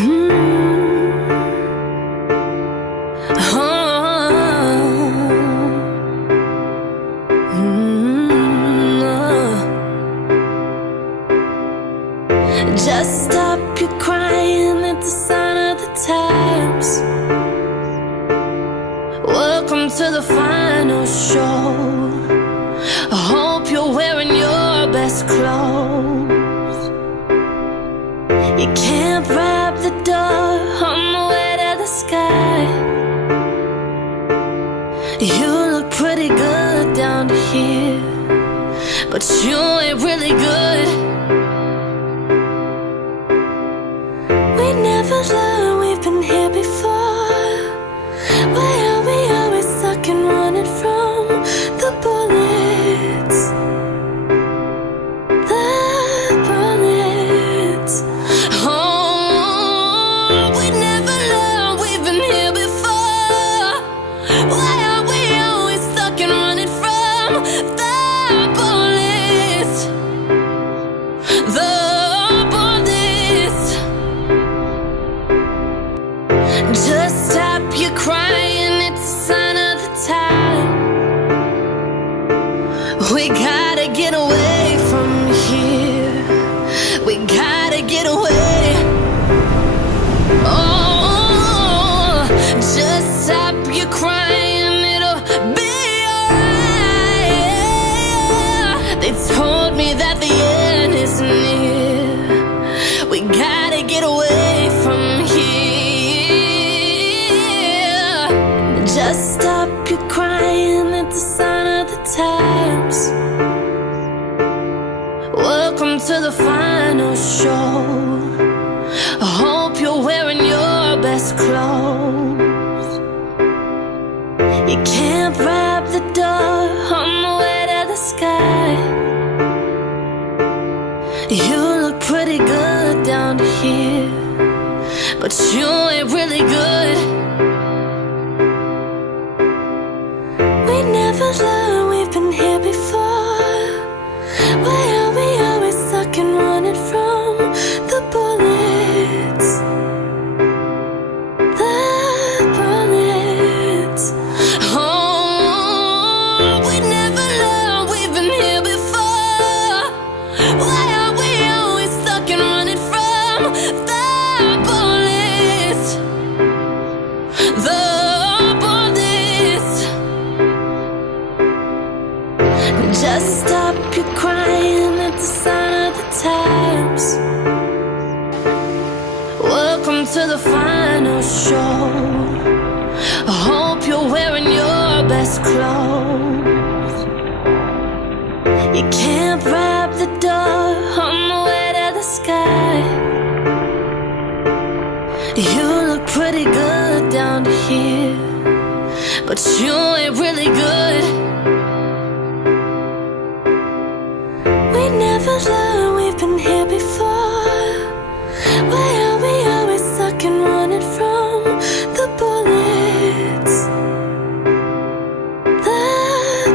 Just stop your crying at the sign of the times. Welcome to the final show. I hope you're wearing your best clothes. You can't wrap the door on the way to the sky. You look pretty good down here, but you ain't really good. We never learned we've been here before. Why are we always stuck and running from the bullets? The bullets. Oh, we never learned we've been here before. Why are we always stuck and running from the bullets? The bullets. Just stop your crying, it's a sign of the time. We gotta get away from here. We gotta get away. Oh, just stop your crying, it'll be alright. They told me that the end is near. We gotta get away from here. Just stop your crying at the sign of the times. Welcome to the final show. I hope you're wearing your best clothes. You can't wrap the door on the way to the sky. You look pretty good down here, but you ain't really good. We never learned we've been here before. Why are we always stuck and running from the bullets? The bullets. Oh, we never learned we've been here before. Why are we always stuck and running from the bullets? The bullets. Just stop your crying at the sign of the times. Welcome to the final show. I hope you're wearing your best clothes. You can't wrap the door on the way to the sky. You look pretty good down here, but you ain't really good. We never learned we've been here before. Why are we always stuck and running from the bullets? The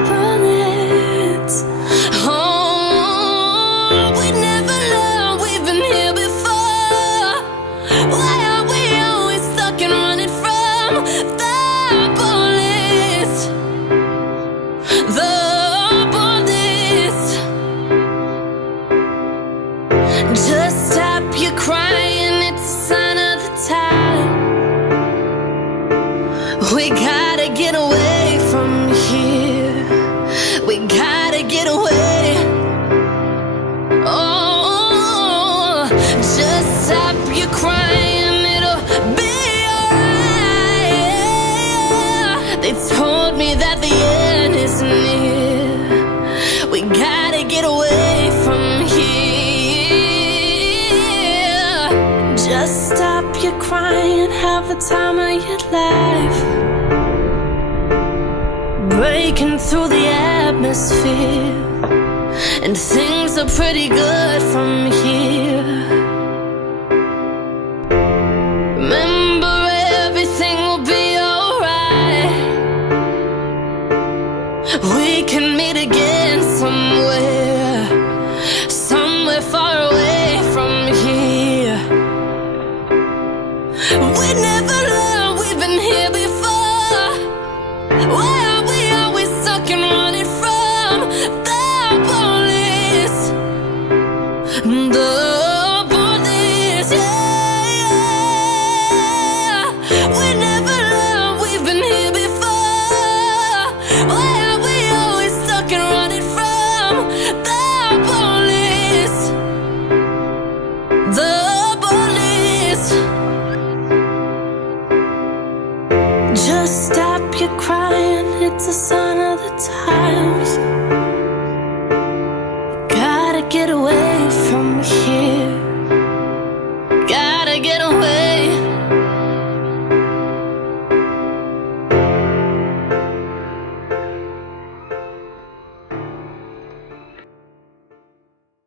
bullets. Oh, we never learned we've been here before. Why are we always stuck and running from the bullets? The bullets. Just stop your crying, it's a sign of the time. We gotta get away from here. We gotta get away. Oh, just stop your crying, it'll be alright. They told me that the end is near. We gotta get away from here. Just stop your crying, have the time of your life. Breaking through the atmosphere, and things are pretty good from here. Remember, everything will be alright. We can meet again somewhere, somewhere far away from here. it's a sign of the times. Gotta get away from here.